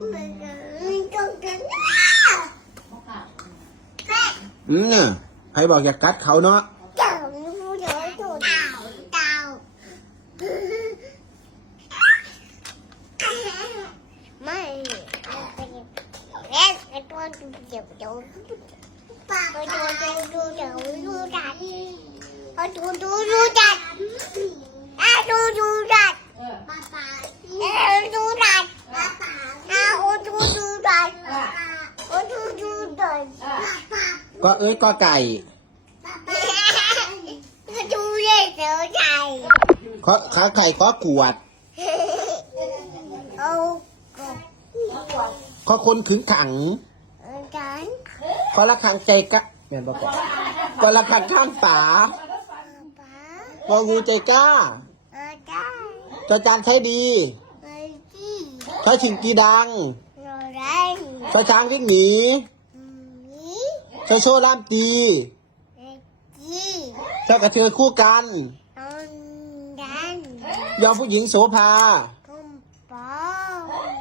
อืมเนี่ยใครบอกอย่ากัดเขาเนาะไม่เป็นเล็กไอ้ตัวเดี๋ยวเดี๋ยวป้าไปดูดูดูเดี๋ยวดูดัดไปดูดูดูดัดอะดูดูดัด เออ ป้าป้าเออดูดัดป้าป้าอะโอ้ดูดูดัดโอ้ดูดูดัดป้า ก็เอ้ยก็ไก่ก็ดูเลยเสือใจขอขาไข่ขอกวดเอากบขอคนขึงขังอาจารย์ขอละขังใจกะแม่นบอกก่อนขอละขังข้างฝาป้าพองูใจกล้าอาจารย์จอจานใช้ดีไอ้ที่ใช้ชิงกีดังอะไรใช้ช้างวิ่งหนีนี่ ใช้โชว์ล่ามตีไอ้ที่ใช้กระเทยคู่กันตอนดันยอมผู้หญิงโสภากุมปอ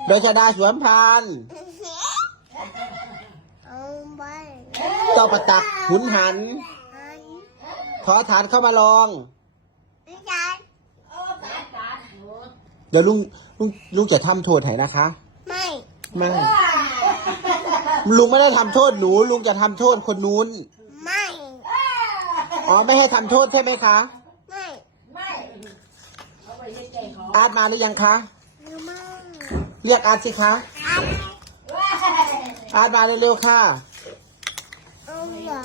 โดยชดาสวนพานเอาไปเจ้าประตักหุนหัน อันขอฐานเข้ามาลองอาจารย์เดี๋ยวลุงลุงลุงจะทำโทษให้นะคะ ไม่ ไม่ ลุงไม่ได้ทำโทษหนู ลุงจะทำโทษคนนู้น ไม่ อ๋อไม่ให้ทำโทษใช่ไหมคะ ไม่ไม่อาร์ตมาหรือยังคะหนูไม่เรียกอาร์ตสิคะอาร์ตมาเร็วๆค่ะ เอาหรอ